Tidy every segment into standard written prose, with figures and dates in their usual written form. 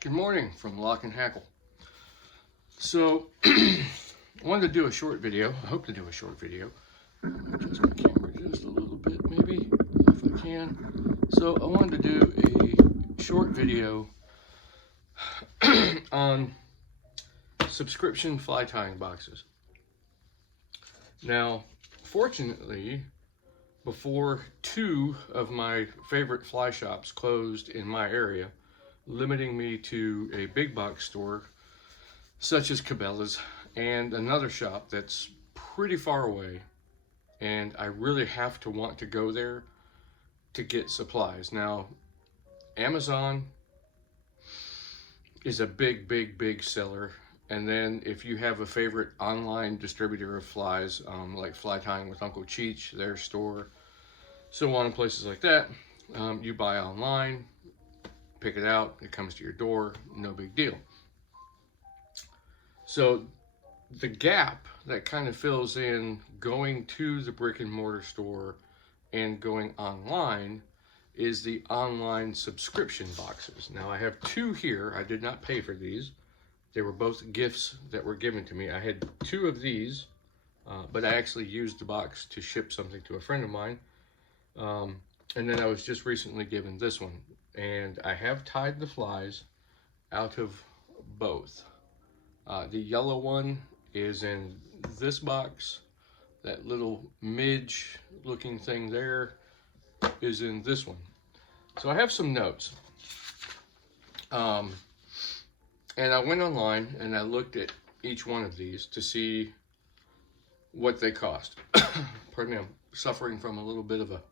Good morning from Lock&Hackle. So, I wanted to do a short video. I hope to do a short video. Adjust my camera just a little bit, maybe, if I can. So, I wanted to do a short video on subscription fly tying boxes. Now, fortunately, before two of my favorite fly shops closed in my area, limiting me to a big box store such as Cabela's and another shop that's pretty far away, and I really have to want to go there to get supplies. Now, Amazon is a big seller, and then if you have a favorite online distributor of flies, like Fly Tying with Uncle Cheech, their store, so on, and places like that, you buy online, pick it out, it comes to your door, no big deal. So the gap that kind of fills in going to the brick and mortar store and going online is the online subscription boxes. Now I have two here. I did not pay for these. They were both gifts that were given to me. I had two of these, but I actually used the box to ship something to a friend of mine. And then I was just recently given this one. And I have tied the flies out of both. The yellow one is in this box. That little midge looking thing there is in this one. So I have some notes. And I went online and I looked at each one of these to see what they cost. Pardon me, I'm suffering from a little bit of a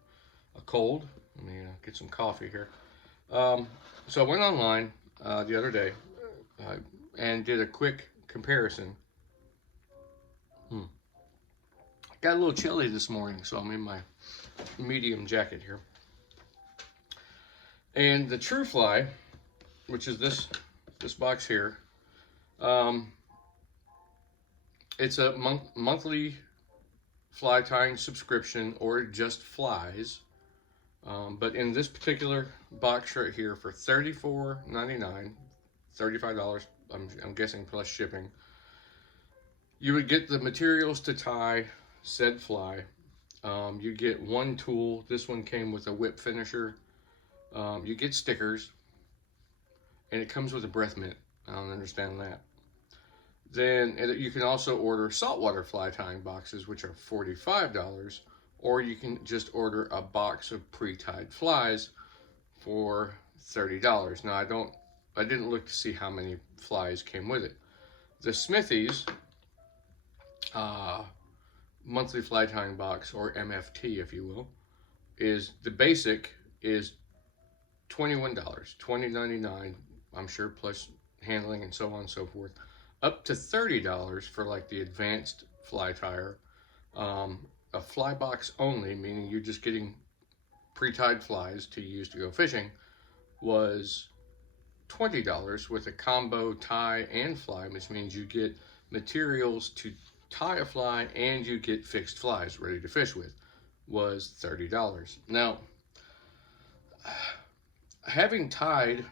cold. Let me get some coffee here. So I went online the other day and did a quick comparison. Got a little chilly this morning, so I'm in my medium jacket here. And the True Fly, which is this box here, it's a monthly fly tying subscription or just flies. But in this particular box right here for $34.99, $35, I'm guessing plus shipping, you would get the materials to tie said fly. You get one tool. This one came with a whip finisher. You get stickers, and it comes with a breath mint. I don't understand that. Then you can also order saltwater fly tying boxes, which are $45, or you can just order a box of pre-tied flies for $30. Now I didn't look to see how many flies came with it. The Smithy's monthly fly tying box, or MFT if you will, is the basic is $21, $20.99, I'm sure, plus handling and so on and so forth, up to $30 for like the advanced fly tyer. A fly box only, meaning you're just getting pre-tied flies to use to go fishing, was $20 with a combo tie and fly, which means you get materials to tie a fly and you get fixed flies ready to fish with, was $30. Now, having tied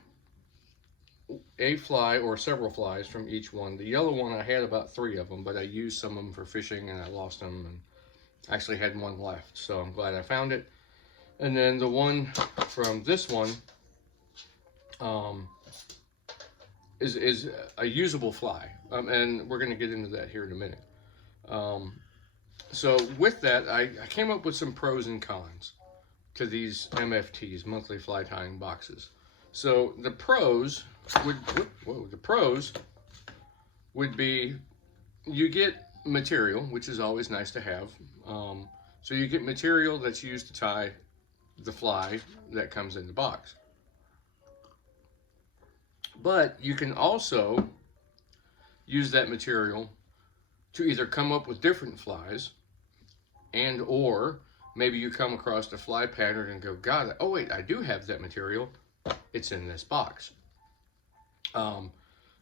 a fly or several flies from each one, the yellow one, I had about 3 of them, but I used some of them for fishing and I lost them and actually had one left, so I'm glad I found it. And then the one from this one is a usable fly, and we're going to get into that here in a minute. So with that, I came up with some pros and cons to these MFTs, monthly fly tying boxes. So the pros would be you get material, which is always nice to have. So you get material that's used to tie the fly that comes in the box. But you can also use that material to either come up with different flies, and or maybe you come across a fly pattern and go, God, oh wait, I do have that material. It's in this box.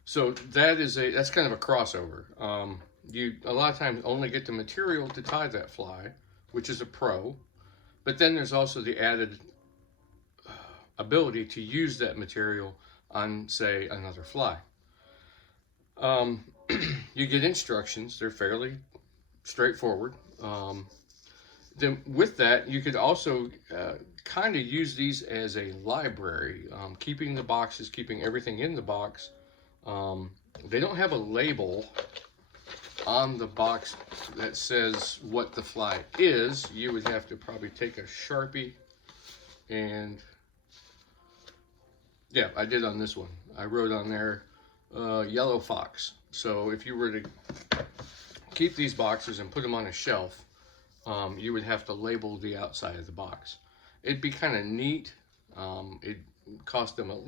So that's kind of a crossover. You a lot of times only get the material to tie that fly, which is a pro, but then there's also the added ability to use that material on, say, another fly. You get instructions. They're fairly straightforward. Then with that, you could also kind of use these as a library, keeping the boxes, keeping everything in the box. They don't have a label on the box that says what the fly is. You would have to probably take a Sharpie and, yeah, I did on this one. I wrote on there yellow fox. So if you were to keep these boxes and put them on a shelf, you would have to label the outside of the box. It'd be kind of neat. It cost them a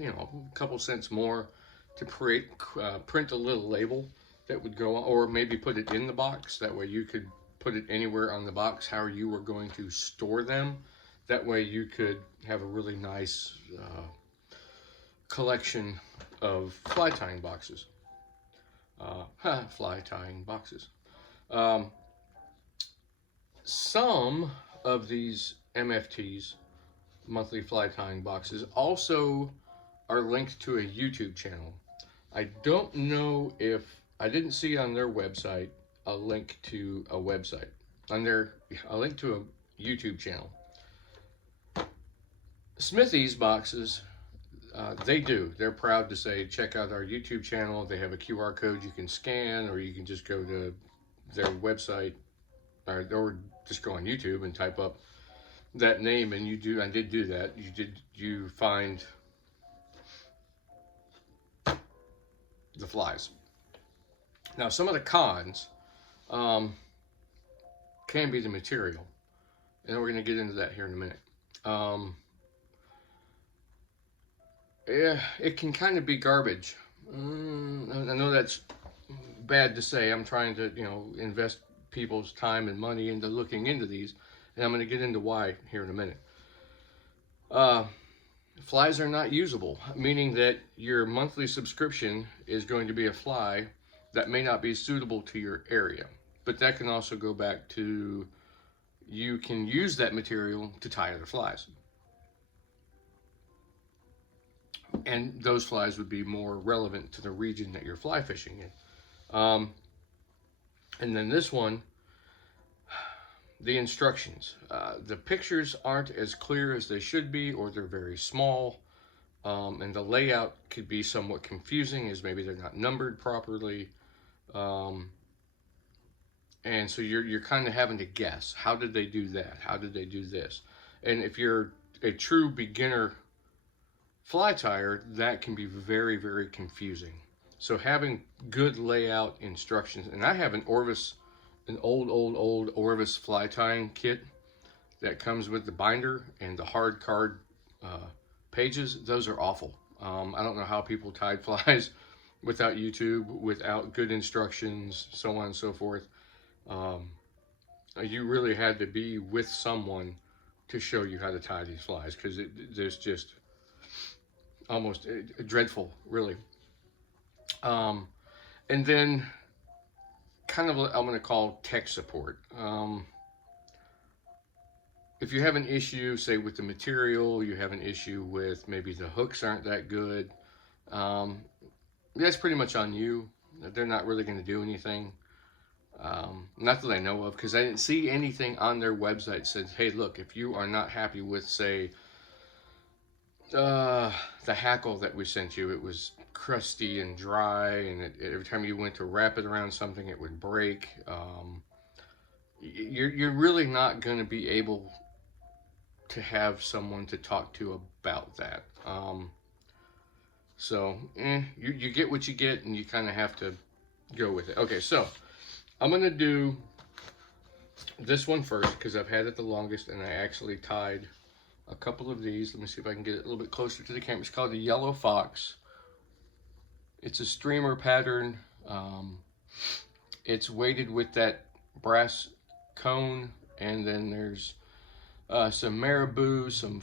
couple cents more to print a little label that would go on, or maybe put it in the box. That way you could put it anywhere on the box, how you were going to store them. That way you could have a really nice collection of fly tying boxes. Fly tying boxes. Some of these MFTs, monthly fly tying boxes, also are linked to a YouTube channel. I don't know if, I didn't see on their website a link to a website. A link to a YouTube channel. Smithy's boxes, they're proud to say, check out our YouTube channel. They have a QR code you can scan, or you can just go to their website, or just go on YouTube and type up that name, and I did do that. You find the flies. Now, some of the cons can be the material, and we're going to get into that here in a minute. Yeah, it can kind of be garbage. I know that's bad to say. I'm trying to, invest people's time and money into looking into these, and I'm going to get into why here in a minute. Flies are not usable, meaning that your monthly subscription is going to be a fly that may not be suitable to your area. But that can also go back to, you can use that material to tie other flies. And those flies would be more relevant to the region that you're fly fishing in. And then this one, the instructions. The pictures aren't as clear as they should be, or they're very small. And the layout could be somewhat confusing, as maybe they're not numbered properly. And so you're kind of having to guess. How did they do that? How did they do this? And if you're a true beginner fly tyer, that can be very, very confusing. So having good layout instructions, and I have an old Orvis fly tying kit that comes with the binder and the hard card pages. Those are awful. I don't know how people tied flies without YouTube, without good instructions, so on and so forth. You really had to be with someone to show you how to tie these flies, because there's just almost dreadful, really. And then kind of, I'm going to call tech support. If you have an issue, say with the material, you have an issue with maybe the hooks aren't that good, that's pretty much on you. They're not really going to do anything. Not that I know of, because I didn't see anything on their website that said, hey, look, if you are not happy with, say, the hackle that we sent you, it was crusty and dry, and every time you went to wrap it around something, it would break. You're really not going to be able to have someone to talk to about that. So you get what you get, and you kind of have to go with it. Okay, so I'm going to do this one first because I've had it the longest, and I actually tied a couple of these. Let me see if I can get it a little bit closer to the camera. It's called the Yellow Fox. It's a streamer pattern. It's weighted with that brass cone, and then there's some marabou, some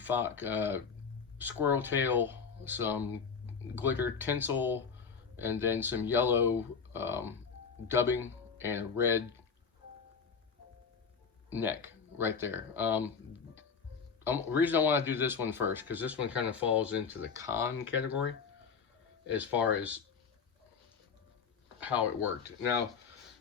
squirrel tail, some glitter tinsel, and then some yellow dubbing and a red neck right there. The reason I want to do this one first, because this one kind of falls into the con category. as far as how it worked. Now,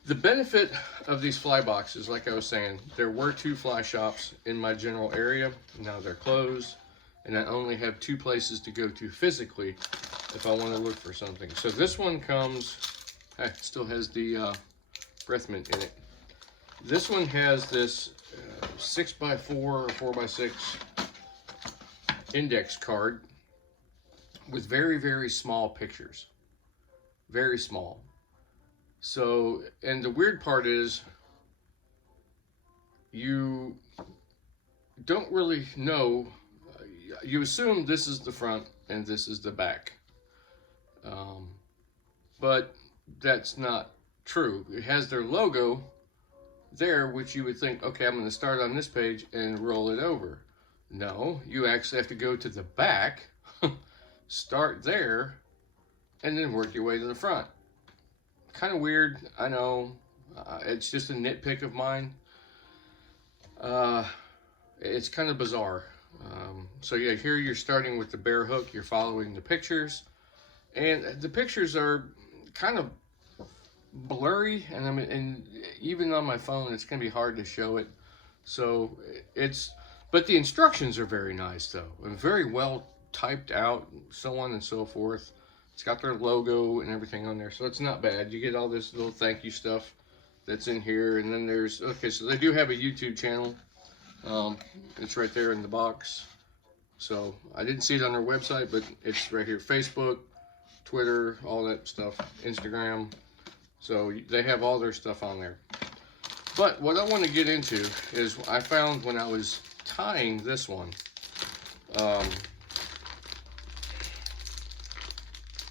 the benefit of these fly boxes, like I was saying, there were 2 fly shops in my general area. Now they're closed, and I only have 2 places to go to physically if I want to look for something. So this one comes, still has the breath mint in it. This one has this 6x4 or 4x6 index card with very, very small pictures. Very small. So, and the weird part is you don't really know. You assume this is the front and this is the back. But that's not true. It has their logo there, which you would think, okay, I'm going to start on this page and roll it over. No, you actually have to go to the back, start there, and then work your way to the front. Kind of weird, I know. It's just a nitpick of mine. It's kind of bizarre. So yeah, here you're starting with the bare hook. You're following the pictures, and the pictures are kind of blurry, and I mean, and even on my phone, it's gonna be hard to show it. So but the instructions are very nice though, and very well typed out, so on and so forth. It's got their logo and everything on there, so it's not bad. You get all this little thank you stuff that's in here, and then there's, okay, so they do have a YouTube channel. It's right there in the box. So I didn't see it on their website, but it's right here. Facebook, Twitter, all that stuff, Instagram. So they have all their stuff on there. But what I want to get into is I found when I was tying this one,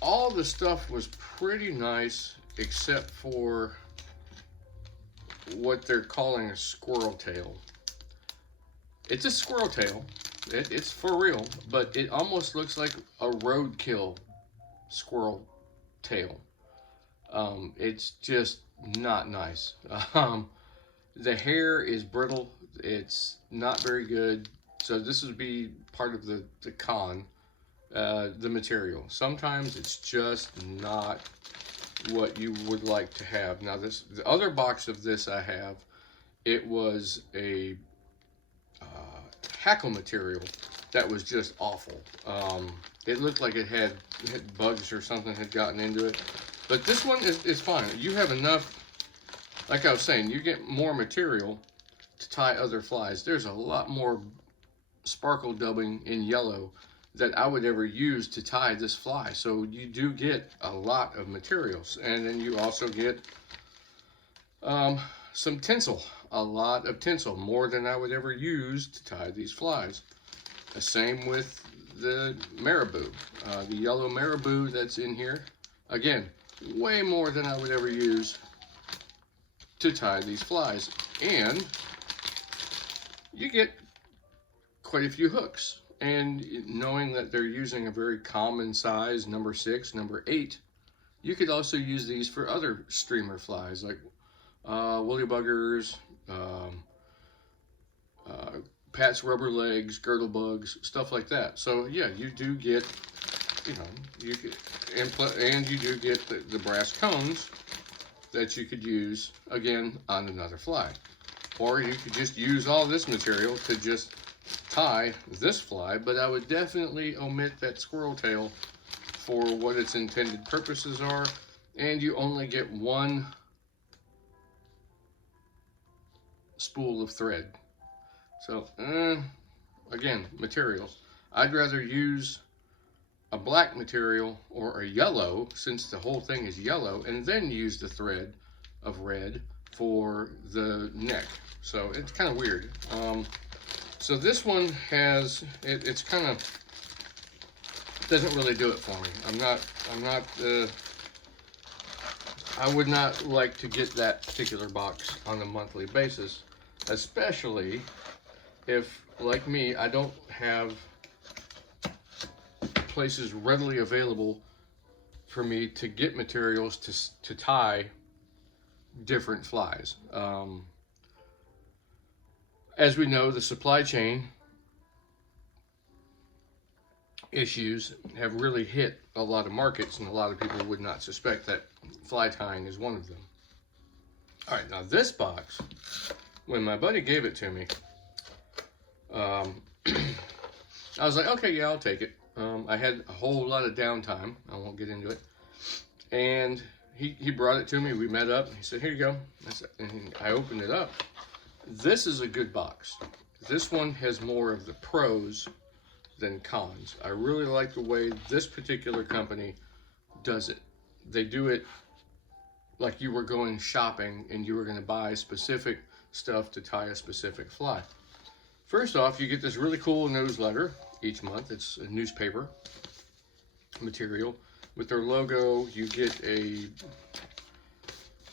all the stuff was pretty nice except for what they're calling a squirrel tail. It's a squirrel tail. It's for real, but it almost looks like a roadkill squirrel tail. It's just not nice. The hair is brittle. It's not very good. So this would be part of the con, the material. Sometimes it's just not what you would like to have. Now the other box of this I have, it was a hackle material that was just awful. It looked like it had bugs or something had gotten into it. But this one is fine. You have enough, like I was saying, you get more material to tie other flies. There's a lot more sparkle dubbing in yellow that I would ever use to tie this fly. So you do get a lot of materials. And then you also get some tinsel, a lot of tinsel, more than I would ever use to tie these flies. The same with the marabou, the yellow marabou that's in here. Again, way more than I would ever use to tie these flies. And you get quite a few hooks. And knowing that they're using a very common size, number 6, number 8, you could also use these for other streamer flies like woolly buggers, Pat's rubber legs, girdle bugs, stuff like that. So yeah, you do get, you know, you get and you do get the brass cones that you could use again on another fly, or you could just use all this material to just tie this fly. But I would definitely omit that squirrel tail for what its intended purposes are, and you only get one spool of thread. So again, materials, I'd rather use a black material or a yellow, since the whole thing is yellow, and then use the thread of red for the neck. So it's kind of weird. So this one has, it's kind of, doesn't really do it for me. I would not like to get that particular box on a monthly basis, especially if, like me, I don't have places readily available for me to get materials to tie different flies. As we know, the supply chain issues have really hit a lot of markets, and a lot of people would not suspect that fly tying is one of them. All right, now this box, when my buddy gave it to me, I was like, okay, yeah, I'll take it. I had a whole lot of downtime. I won't get into it. And he brought it to me. We met up. He said, here you go. And I opened it up. This is a good box. This one has more of the pros than cons. I really like the way this particular company does it. They do it like you were going shopping and you were going to buy specific stuff to tie a specific fly. First off, you get this really cool newsletter each month. It's a newspaper material with their logo. You get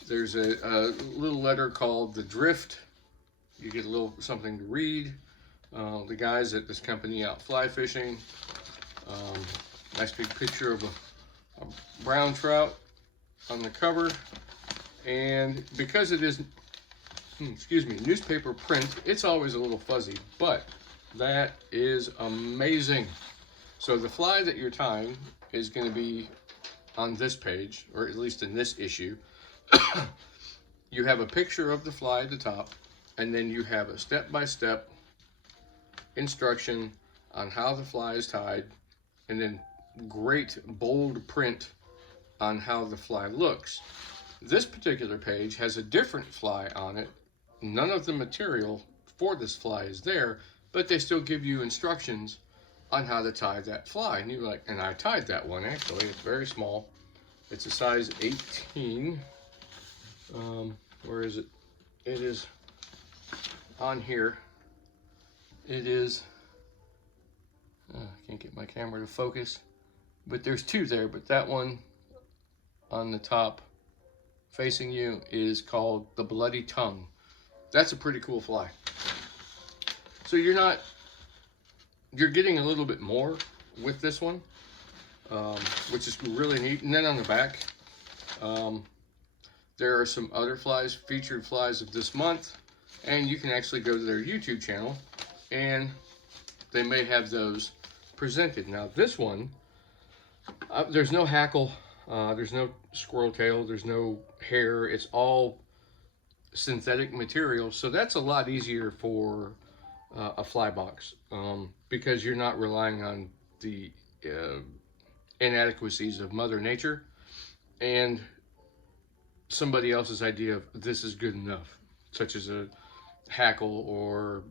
there's a little letter called The Drift. You get a little something to read. The guys at this company out fly fishing. Nice big picture of a brown trout on the cover. And because it is, newspaper print, it's always a little fuzzy, but that is amazing. So the fly that you're tying is going to be on this page, or at least in this issue. You have a picture of the fly at the top, and then you have a step-by-step instruction on how the fly is tied, and then great bold print on how the fly looks. This particular page has a different fly on it. None of the material for this fly is there, but they still give you instructions on how to tie that fly. And you're like, and I tied that one actually. It's very small. It's a size 18. Where is it? It is on here. It is, I can't get my camera to focus, but there's two there, but that one on the top facing you is called the Bloody Tongue. That's a pretty cool fly. So you're getting a little bit more with this one, which is really neat. And then on the back, there are some other flies, featured flies of this month, and you can actually go to their YouTube channel and they may have those presented. Now this one, there's no hackle, there's no squirrel tail, there's no hair, it's all synthetic material, so that's a lot easier for a fly box, because you're not relying on the inadequacies of Mother Nature and somebody else's idea of this is good enough, such as a hackle or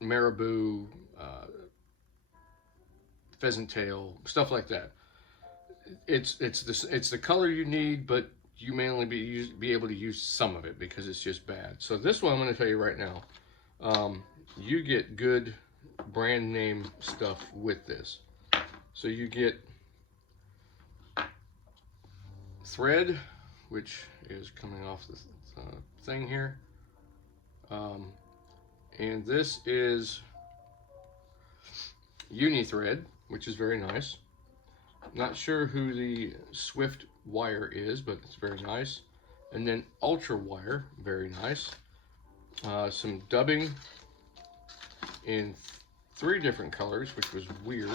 marabou, pheasant tail, stuff like that. It's the color you need, but you may only be able to use some of it because it's just bad. So this one, I'm going to tell you right now, you get good brand name stuff with this. So you get thread, which is coming off the thing here, and this is uni thread, which is very nice. Not sure who the Swift wire is, but it's very nice. And then ultra wire, very nice. Some dubbing in 3 different colors, which was weird.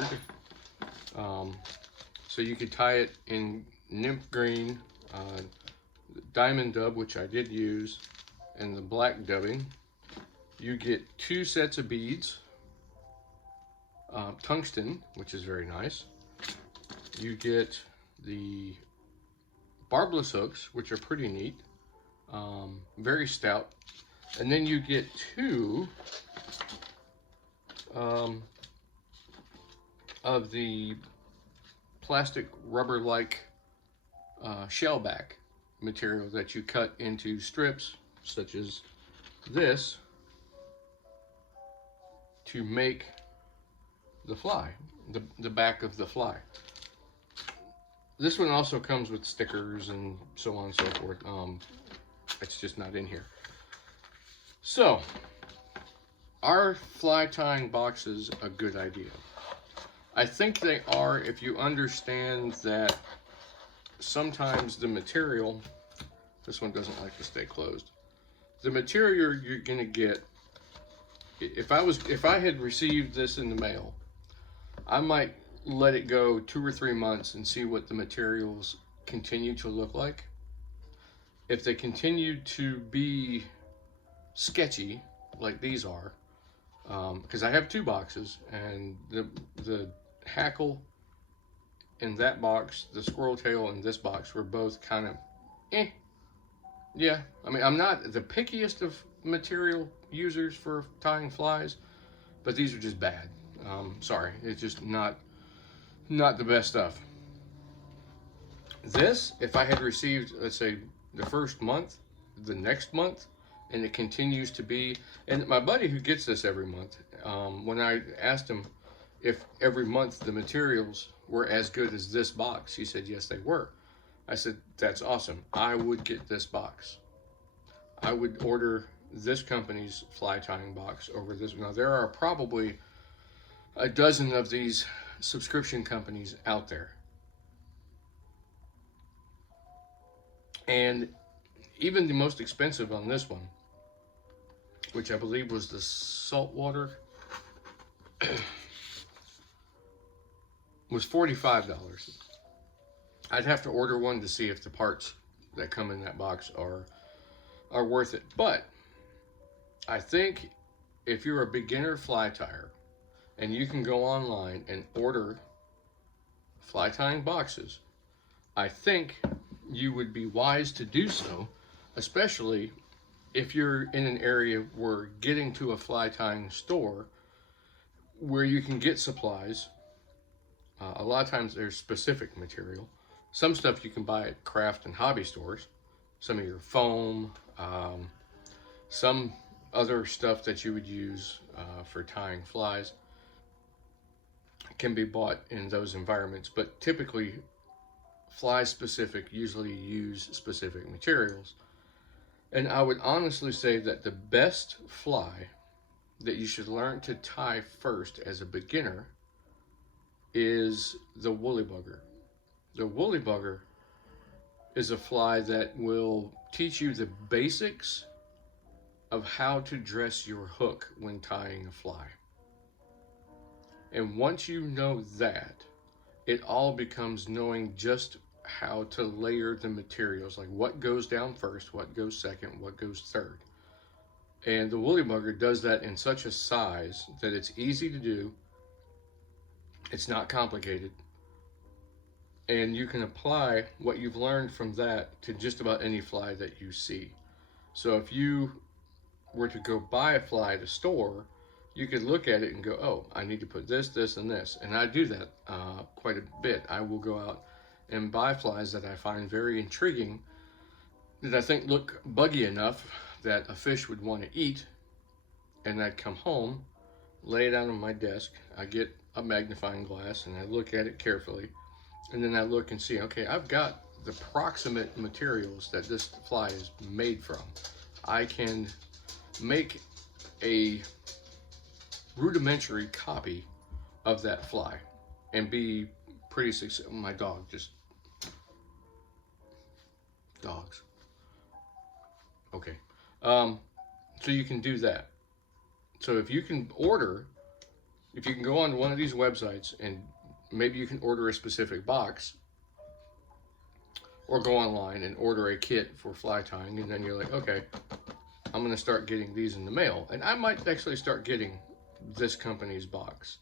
So you could tie it in nymph green, diamond dub, which I did use, and the black dubbing. You get 2 sets of beads, tungsten, which is very nice. You get the barbless hooks, which are pretty neat, very stout. And then you get 2 of the plastic rubber-like shellback material that you cut into strips, such as this, to make the fly, the back of the fly. This one also comes with stickers and so on and so forth. It's just not in here. So, are fly tying boxes a good idea? I think they are if you understand that sometimes the material, this one doesn't like to stay closed, the material you're going to get if I had received this in the mail, I might let it go 2 or 3 months and see what the materials continue to look like. If they continue to be sketchy, like these are, because I have 2 boxes, and the hackle in that box, the squirrel tail in this box were both kind of, eh. Yeah, I mean, I'm not the pickiest of material users for tying flies, but these are just bad. Sorry, it's just not the best stuff. This, if I had received, let's say, the first month, the next month, and it continues to be, and my buddy who gets this every month, when I asked him if every month the materials were as good as this box, he said yes, they were. I said, that's awesome. I would get this box. I would order this company's fly tying box over this. Now, there are probably a dozen of these subscription companies out there. And even the most expensive on this one, which I believe was the saltwater, was $45. I'd have to order one to see if the parts that come in that box are worth it. But I think if you're a beginner fly tyer and you can go online and order fly tying boxes, I think you would be wise to do so, especially if you're in an area where getting to a fly tying store where you can get supplies. A lot of times there's specific material. Some stuff you can buy at craft and hobby stores. Some of your foam, some other stuff that you would use for tying flies can be bought in those environments, but typically fly specific usually use specific materials. And I would honestly say that the best fly that you should learn to tie first as a beginner is the woolly bugger. The woolly bugger is a fly that will teach you the basics of how to dress your hook when tying a fly. And once you know that, it all becomes knowing just how to layer the materials, like what goes down first, what goes second, what goes third. And the woolly bugger does that in such a size that it's easy to do, it's not complicated, and you can apply what you've learned from that to just about any fly that you see. So if you were to go buy a fly at a store, you could look at it and go, oh, I need to put this, this, and this. And I do that quite a bit. I will go out and buy flies that I find very intriguing, that I think look buggy enough that a fish would want to eat. And I'd come home, lay it out on my desk. I get a magnifying glass and I look at it carefully. And then I look and see, okay, I've got the proximate materials that this fly is made from. I can make a rudimentary copy of that fly and be pretty successful. My dog just, dogs. Okay. So you can do that. So if you can go on one of these websites and maybe you can order a specific box, or go online and order a kit for fly tying, and then you're like, okay, I'm going to start getting these in the mail. And I might actually start getting this company's box,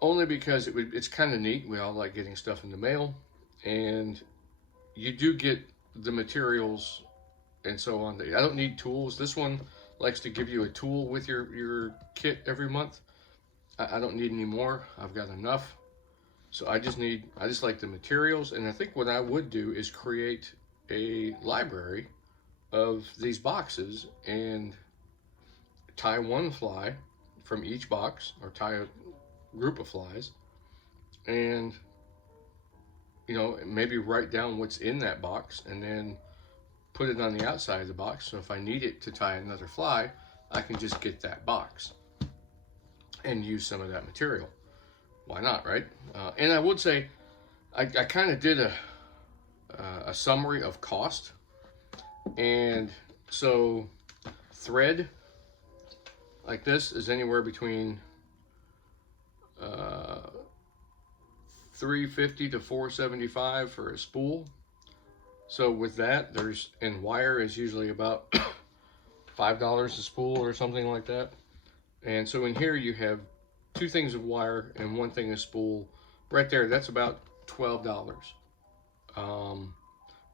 only because it's kind of neat. We all like getting stuff in the mail, and you do get the materials and so on. I don't need tools. This one likes to give you a tool with your kit every month. I don't need any more. I've got enough. So I just like the materials. And I think what I would do is create a library of these boxes and tie one fly from each box, or tie a group of flies, and maybe write down what's in that box and then put it on the outside of the box. So if I need it to tie another fly, I can just get that box and use some of that material. Why not, right? And I would say I kind of did a summary of cost. And so thread, like this is anywhere between $350 to $475 for a spool. So with that, and wire is usually about $5 a spool or something like that. And so in here you have 2 things of wire and 1 thing of spool. Right there, that's about $12.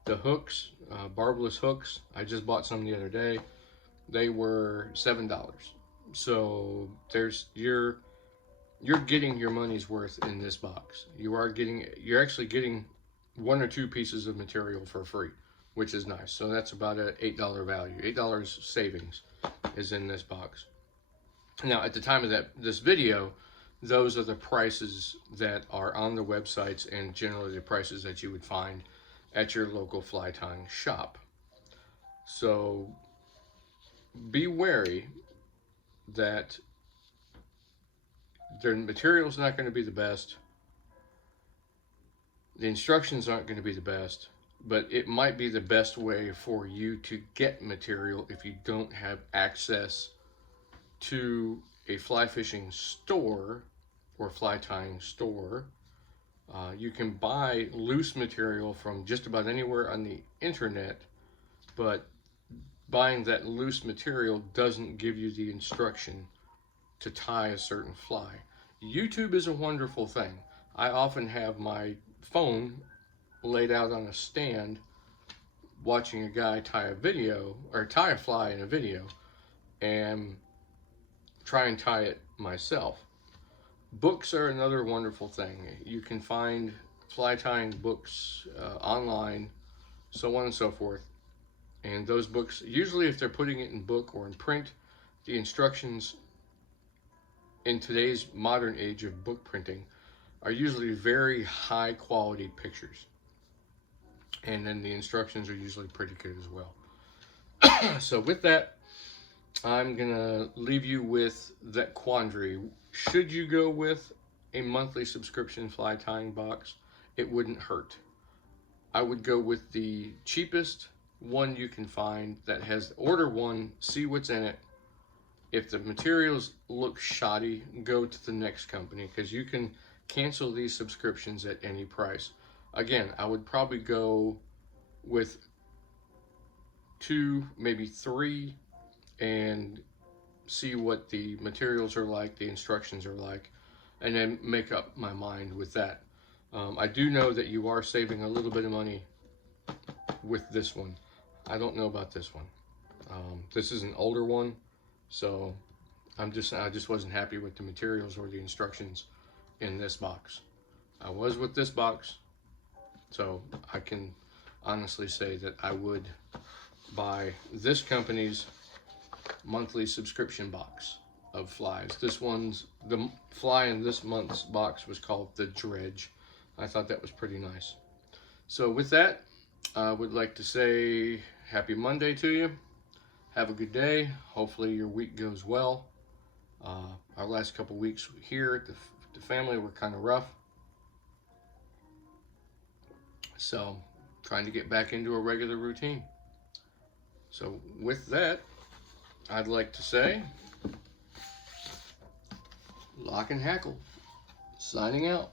The hooks, barbless hooks, I just bought some the other day. They were $7. So you're getting your money's worth in this box. You're actually getting 1 or 2 pieces of material for free, which is nice. So that's about an $8 value. $8 savings is in this box. Now, at the time of this video, those are the prices that are on the websites and generally the prices that you would find at your local fly tying shop. So be wary that their material's not going to be the best. The instructions aren't going to be the best, but it might be the best way for you to get material if you don't have access to a fly fishing store or fly tying store. You can buy loose material from just about anywhere on the internet, but buying that loose material doesn't give you the instruction to tie a certain fly. YouTube is a wonderful thing. I often have my phone laid out on a stand watching a guy tie a fly in a video and try and tie it myself. Books are another wonderful thing. You can find fly tying books online, so on and so forth. And those books, usually if they're putting it in book or in print, the instructions in today's modern age of book printing are usually very high quality pictures. And then the instructions are usually pretty good as well. So with that, I'm gonna leave you with that quandary. Should you go with a monthly subscription fly tying box? It wouldn't hurt. I would go with the cheapest one you can find that has, order one, see what's in it. If the materials look shoddy, go to the next company, because you can cancel these subscriptions at any price. Again, I would probably go with 2, maybe 3, and see what the materials are like, the instructions are like, and then make up my mind with that. I do know that you are saving a little bit of money with this one. I don't know about this one. This is an older one, so I just wasn't happy with the materials or the instructions in this box. I was with this box, so I can honestly say that I would buy this company's monthly subscription box of flies. The fly in this month's box was called the Dredge. I thought that was pretty nice. So with that, I would like to say happy Monday to you. Have a good day. Hopefully your week goes well. Our last couple weeks here at the family were kind of rough. So trying to get back into a regular routine. So with that, I'd like to say, Lock and Hackle, signing out.